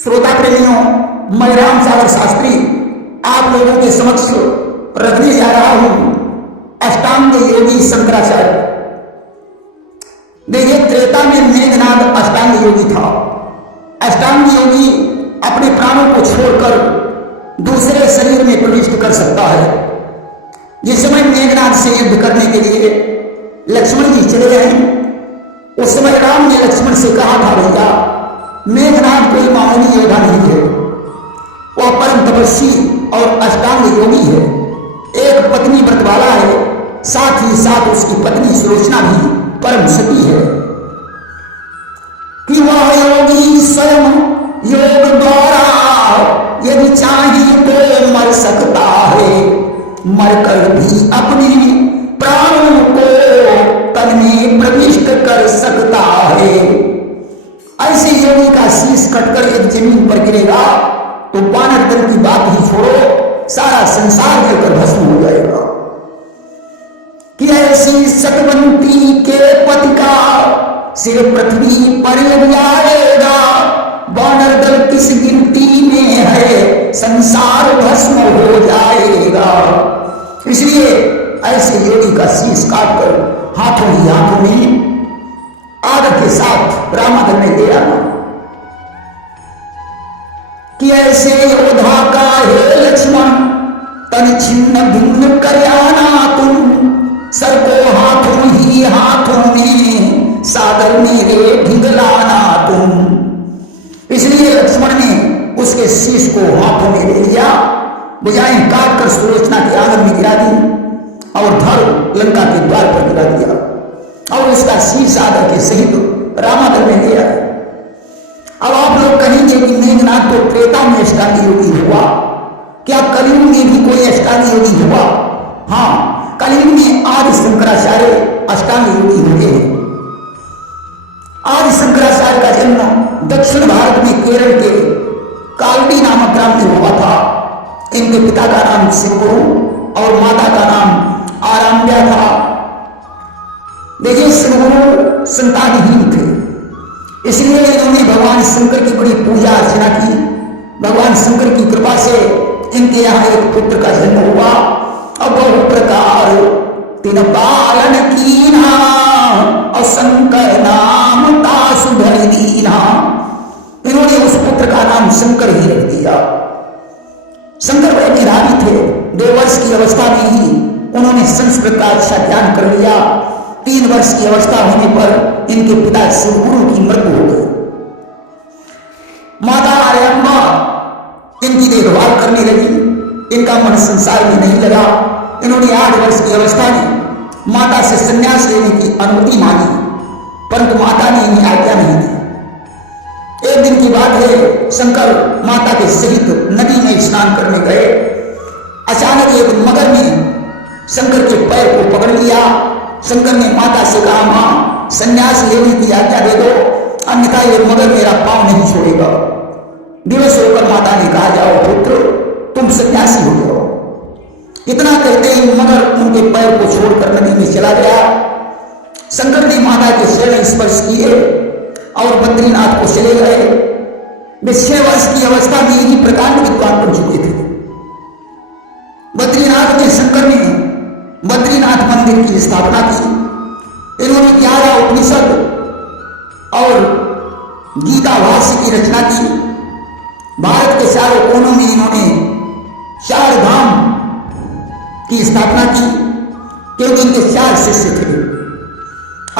श्रोता प्रेमियों, मैं राम सागर शास्त्री आप लोगों के समक्ष रखने जा रहा हूं अष्टांग योगी शंकराचार्य। देखिए, त्रेता में मेघनाद अष्टांग योगी था। अष्टांग योगी अपने प्राणों को छोड़कर दूसरे शरीर में प्रविष्ट कर सकता है। जिस समय मेघनाद से युद्ध करने के लिए लक्ष्मण जी चले गए, उस समय राम ने लक्ष्मण से कहा था, भैया मेघनाद कोई मामूली योद्धा नहीं है, वह परम तपस्वी और अष्टांग योगी है। एक पत्नी व्रत वाला है, साथ ही साथ उसकी पत्नी सुलोचना भी परम सती है। कि वह योगी स्वयं योग द्वारा यदि चाहे तो मर सकता है, मरकर भी अपनी प्राणों को तन में प्रविष्ट कर सकता है। ऐसे योगी का शीश कटकर एक जमीन पर गिरेगा तो वानर दल की बात ही छोड़ो, सारा संसार जलकर भस्म हो जाएगा। कि ऐसी सतवंती के पति का सिर पृथ्वी पर लग जाएगा, वानर दल किस गिनती में है, संसार भस्म हो जाएगा। इसलिए ऐसे योगी का शीश काटकर हाथों ही हाथों में आदर के साथ रामादल में ले आना। कि ऐसे योद्धा का हे लक्ष्मण तन छिन्न भिन्न कर आना तुम, सर को हाथों ही हाथों में सादर मेरे ढिगलाना तुम। इसलिए लक्ष्मण ने उसके शीश को हाथों में ले लिया, बुझाएं काट कर सुलोचना के आंगन में गिरा दी और धर लंका के द्वार पर गिरा दिया और उसका शीश आदर के सहित रामादल में ले आए। अब आप लोग कहेंगे कि मेघनाद तो त्रेता में अष्टांग योगी हुआ, क्या कलयुग में भी कोई अष्टांग योगी हुआ? हाँ, कलयुग में आदि शंकराचार्य अष्टांग योगी हुए हैं। आदि शंकराचार्य का जन्म दक्षिण भारत में केरल के कालडी नामक ग्राम में हुआ था। इनके पिता का नाम शिवगुरु और माता का नाम आराम्या था। देखिए, शिवगुरु संतानहीन थे, इसलिए इन्होंने भगवान शंकर की बड़ी पूजा अर्चना की। भगवान शंकर की कृपा से इनके यहाँ एक पुत्र का जन्म हुआ। अब बहु प्रकार तीन पालन कीना और शंकर नाम तासु धरि दीना। इन्होंने उस पुत्र का नाम शंकर ही रख दिया। शंकर बड़े मेधावी थे। 2 वर्ष की अवस्था में ही उन्होंने संस्कृत का अच्छा ज्ञान कर लिया। 3 वर्ष की अवस्था होने पर इनके पिता शिवगुरु की मृत्यु हो गई। माता आर्यम्बा इनकी देखभाल करने लगी। इनका मन संसार में नहीं लगा। इन्होंने 8 वर्ष की अवस्था में माता से संन्यास लेने की अनुमति मांगी, परंतु माता ने इन्हें आज्ञा नहीं दी। एक दिन की बात है, शंकर माता के सहित नदी में स्नान करने गए। अचानक एक मगर ने शंकर के पैर को पकड़ लिया। शंकर ने माता से कहा, मां संन्यास लेने की आज्ञा दे दो, अन्यथा ये मगर मेरा पांव नहीं छोड़ेगा। विवश होकर माता ने कहा, जाओ पुत्र, तुम सन्यासी हो जाओ। इतना कहते ही मगर उनके पैर को छोड़कर नदी में चला गया। शंकर ने माता के चरण स्पर्श किए और बद्रीनाथ को चले गए। वे 6 वर्ष की अवस्था में ही प्रकांड विद्वान बन चुके थे। बद्रीनाथ में शंकर ने बद्रीनाथ मंदिर की स्थापना की। इन्होंने 11 उपनिषद और गीता भाष्य की रचना की। भारत के चारों कोनों में इन्होंने 4 धाम की स्थापना की, क्योंकि इनके 4 शिष्य थे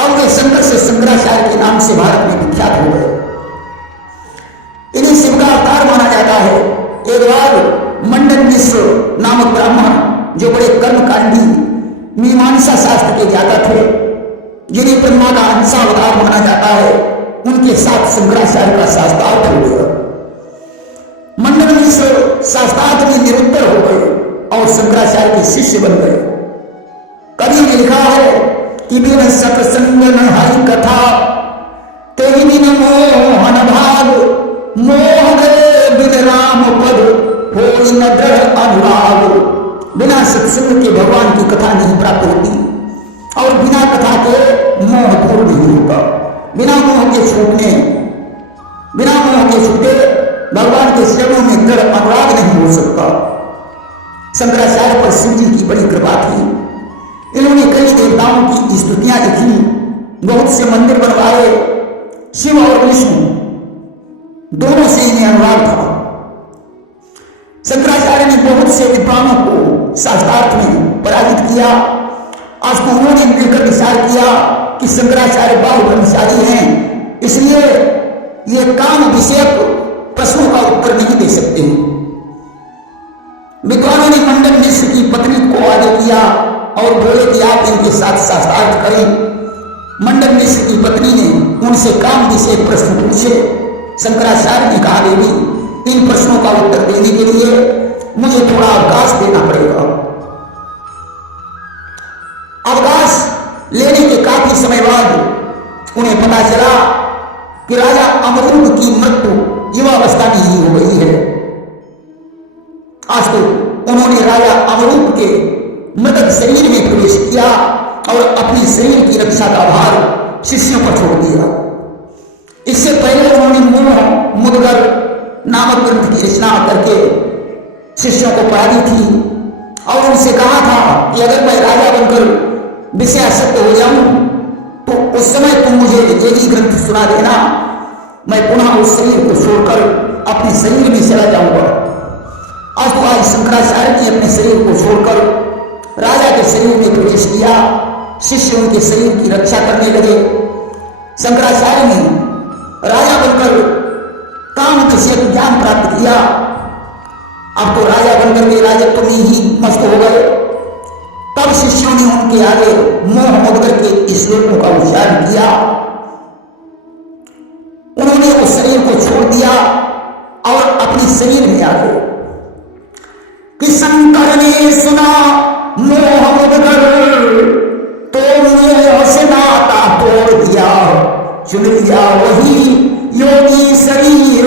और वे शंकर से शंकराचार्य के नाम से भारत में विख्यात हो गए। इन्हें शिव का अवतार माना जाता है। एक बार मंडन मिश्र नामक ब्राह्मण, जो बड़े कर्मकांडी मीमांसा शास्त्र के ज्ञाता थे, जिन्हें ब्रह्मा का अंशा अवतार माना जाता है, उनके साथ शंकराचार्य का शास्त्रार्थ हो गया। मंडन मिश्र शास्त्रार्थ में निरुत्तर हो गए और शंकराचार्य के शिष्य बन गए। कवि ने लिखा है कि बिन सत्संग न हरि कथा, तेहि बिन मोहन भाग, मोह गए बिन राम पद, होई न दृढ़ अनुराग। बिना सत्संग के भगवान की कथा नहीं प्राप्त होती और बिना कथा के मोह दूर नहीं होता। बिना मोह के छूटे पर शिव जी की बड़ी कृपा थी। इन्होंने कई देवताओं की स्तुतियां लिखी, बहुत से मंदिर बनवाए। शिव और विष्णु दोनों से इन्हें अनुराग था। शंकराचार्य ने बहुत से विद्वानों को शास्त्रार्थ में पराजित किया। आज तो उन्होंने मिलकर विचार किया कि शंकराचार्य बाहु ब्रह्मचारी हैं, इसलिए ये काम विषयक प्रश्नों का उत्तर नहीं दे सकते। विद्वानों ने मंडन मिश्र की पत्नी को आगे किया और बोले कि आप इनके साथ शास्त्रार्थ करें। मंडन मिश्र की पत्नी ने उनसे काम विषय प्रश्न पूछे। शंकराचार्य ने कहा, देवी, इन प्रश्नों का उत्तर देने के लिए मुझे थोड़ा अवकाश देना पड़ेगा। अवकाश लेने के काफी समय बाद उन्हें पता चला कि राजा अमरूद की मृत्यु युवावस्था में ही हो गई है। आज तो उन्होंने राजा अमरूद के मृतक शरीर में प्रवेश किया और अपने शरीर की रक्षा का भार शिष्यों पर छोड़ दिया। इससे पहले उन्होंने मोह मुद्गर नामक ग्रंथ की रचना करके शिष्यों को पढ़ा दी थी और उनसे कहा था कि अगर मैं राजा बनकर विषयासक्त हो जाऊं तो उस समय तुम मुझे यही ग्रंथ सुना देना, मैं पुनः उस शरीर को छोड़कर अपने शरीर में चला जाऊंगा। आज तो आज शंकराचार्य ने अपने शरीर को छोड़कर राजा के शरीर में प्रवेश किया। शिष्य उनके शरीर की रक्षा करने लगे। शंकराचार्य ने राजा बनकर काम विषय ज्ञान प्राप्त किया। अब तो राजा बनकर के राजत्व में ही मस्त हो गए। तब शिष्यों ने उनके आगे मोह मुद्गर के श्लोकों का उच्चारण किया। उन्होंने उस शरीर को छोड़ दिया और अपने शरीर में आ गए कि शंकर ने सुना मोह मुद्गर तो मुझे नाता तोड़ दिया, चुन लिया वही योगी शरीर,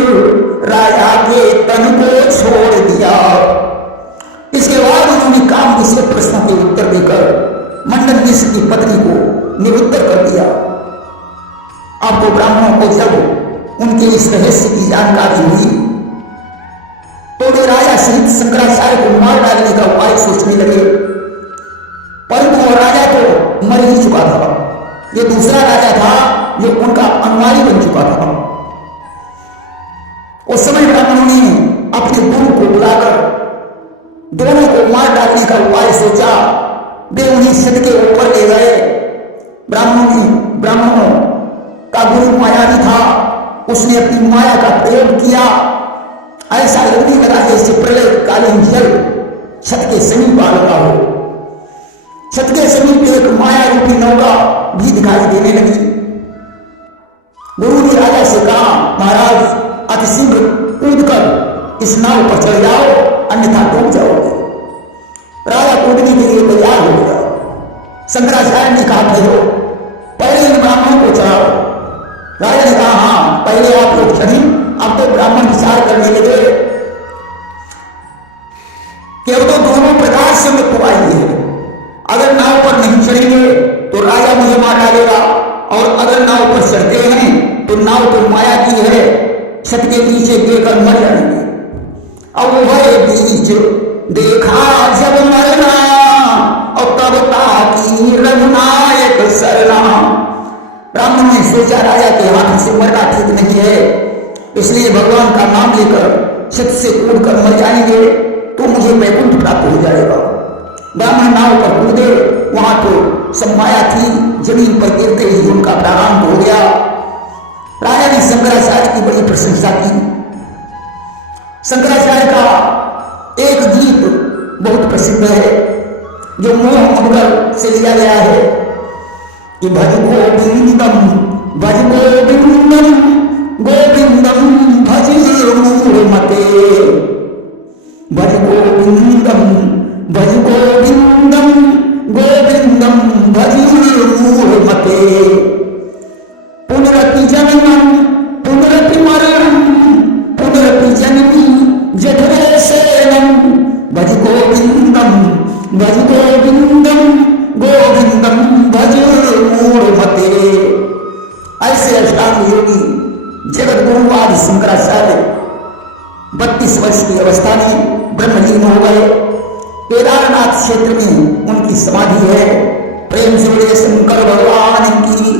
राजा के तन को छोड़ दिया। इसके बाद उन्होंने काम विषय प्रश्नों के उत्तर देकर मंडन मिश्र की पत्नी को निरुत्तर कर दिया। आपको ब्राह्मणों को जब उनके इस रहस्य की जानकारी हुई तो वे राजा सहित शंकराचार्य को मार डालने का उपाय सोचने लगे, परंतु वो राजा तो मर ही चुका था। ये दूसरा राजा था जो उनका अनुयायी बन चुका था। उस समय ब्राह्मणों ने अपने गुरु को बुलाकर दोनों को मार डालने का उपाय सोचा। वे उन्हें सिद्ध के ऊपर ले गए। ब्राह्मणों का गुरु मायावी था, उसने अपनी माया का प्रयोग किया। ऐसा लगने लगा जैसे प्रलय कालीन जल छत के समीप आ लगा हो। छत के समीप एक माया रूपी नौका भी दिखाई देने लगी। गुरु ने राजा से कहा, महाराज अतिशीघ्र कूदकर इस नाव पर चढ़ जाओ, अन्यथा डूब जाओगे। राजा कूदने के लिए तैयार हो गया। शंकराचार्य ने कहा, भैया पहले इन ब्राह्मणों को चढ़ाओ। राजा ने कहा, हाँ पहले आप लोग चढ़ी। अब तो ब्राह्मण विचार करने लगे कि अब तो दोनों प्रकार से मृत्यु आई है। अगर नाव पर नहीं चढ़ेंगे तो राजा मुझे मार डालेगा, और अगर नाव पर चढ़ते हैं तो नाव तो माया की है, छत के नीचे गिरकर मर जाएंगे। अब वह बीच देखा जब मरना, और तब ताकी रघुनायक सरना। ब्राह्मण ने सोचा राजा के हाथ से मरना ठीक नहीं है, इसलिए भगवान का नाम लेकर छत से कूदकर मर जाएंगे तो मुझे वैकुंठ प्राप्त हो जाएगा। ब्राह्मण नाव पर कूदे। वहां तो सब माया थी, जमीन पर गिरते ही उनका प्रारंभ हो गया। राजा ने शंकराचार्य की बड़ी प्रशंसा की। शंकराचार्य का एक गीत बहुत प्रसिद्ध है जो मोह मुद्गर से लिया गया है कि भज गोविंदम भज गोविंदम गोविंदम भज मूढ़मते, भज गोविंदम भज गोविंदम गोविंदम भज मूढ़मते, पुनरपि जननम पुनरपि मरणम पुनरपि जननी जठरे शयनम, भज गोविंदम गोविंदम भज मूढ़मते। ऐसे अष्टांग योगी जगत गुरु आदि शंकराचार्य 32 वर्ष की अवस्था में ब्रह्मलीन हो गए। केदारनाथ क्षेत्र में उनकी समाधि है। प्रेम से बोले शंकर भगवान की